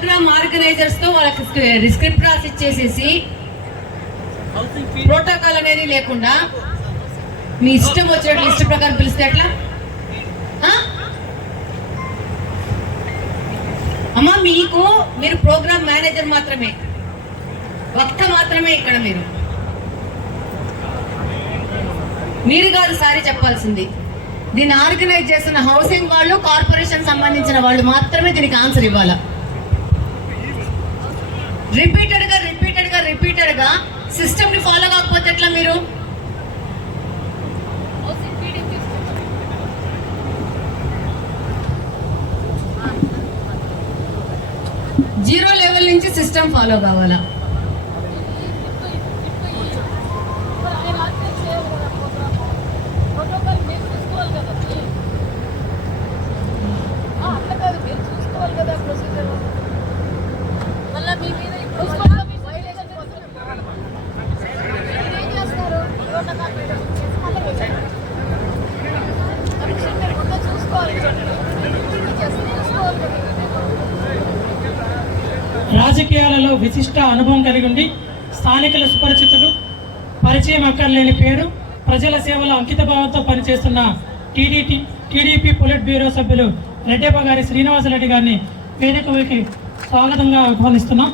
Programme organisers తో వాళ్ళకి script రాసి ఇచ్చేసేసి ప్రోటోకాల్ అనేది లేకుండా మీ ఇష్టం వచ్చినట్లు లిస్ట్ ప్రకారం పిలిస్తే ఎట్లా? అమ్మా మీరు ప్రోగ్రామ్ మేనేజర్ మాత్రమే, వక్త మాత్రమే. ఇక్కడ మీరు కాదు సారీ చెప్పాల్సింది. దీన్ని ఆర్గనైజ్ చేస్తున్న హౌసింగ్ వాళ్ళు, కార్పొరేషన్ సంబంధించిన వాళ్ళు మాత్రమే దీనికి ఆన్సర్ ఇవ్వాలా. రిపీటెడ్ గా సిస్టమ్ ని ఫాలో కాకపోతే ఎట్లా? మీరు జీరో లెవెల్ నుంచి సిస్టమ్ ఫాలో కావాలా? రాజకీయాలలో విశిష్ట అనుభవం కలిగి ఉండి స్థానికుల సుపరిచితులు, పరిచయం అక్కర్లేని పేరు, ప్రజల సేవలో అంకితభావంతో పనిచేస్తున్న టీడీపీ పొలిట్ బ్యూరో సభ్యులు రెడ్డప్ప గారి శ్రీనివాసరెడ్డి గారిని వేదికకి స్వాగతంగా ఆహ్వానిస్తున్నాం.